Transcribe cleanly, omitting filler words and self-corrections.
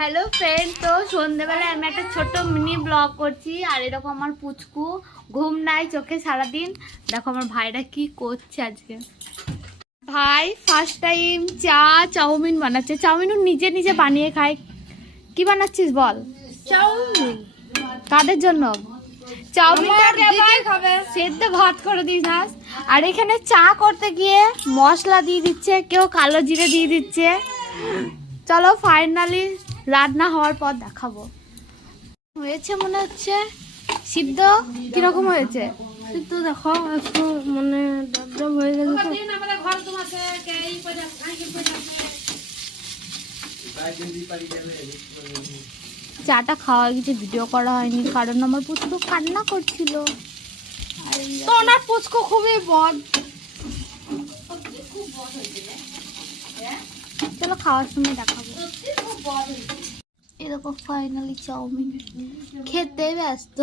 Hello friend, তো সন্ধ্যেবেলায় আমি একটা ছোট মিনি ব্লগ করছি। আর এরকম আমার পুচকু ঘুম নাই চোখে সারাদিন। দেখো আমার ভাইরা কি করছে আজকে। ভাই ফার্স্ট টাইম চাউমিন বানাচ্ছে। চাউমিন নিজে নিজে বানিয়ে খায়। কি বানাচ্ছিস বল? চাউমিন কাদের জন্য? চাউমিনটাকে দিদি খাবে। সেদ্ধ ভাত করে দিস। আর এখানে চা করতে গিয়ে মশলা দিয়ে দিচ্ছে, কেউ কালো জিরে দিয়ে দিচ্ছে। চলো ফাইনালি রান্না হওয়ার পর দেখাবো। হয়েছে মনে হচ্ছে সিদ্ধ। কিরকম হয়েছে? একটু দেখো, একটু মানে ডব হয়ে গেছে তো। চাটা খাওয়া গেছে, ভিডিও করা হয়নি কারণ আমার পুচকু কান্না করছিল। তো ওনার পুচকু খুবই বদ। চলো খাওয়ার সময় দেখাবো। এরকম ফাইনালি চাউমিন খেতে ব্যস্ত।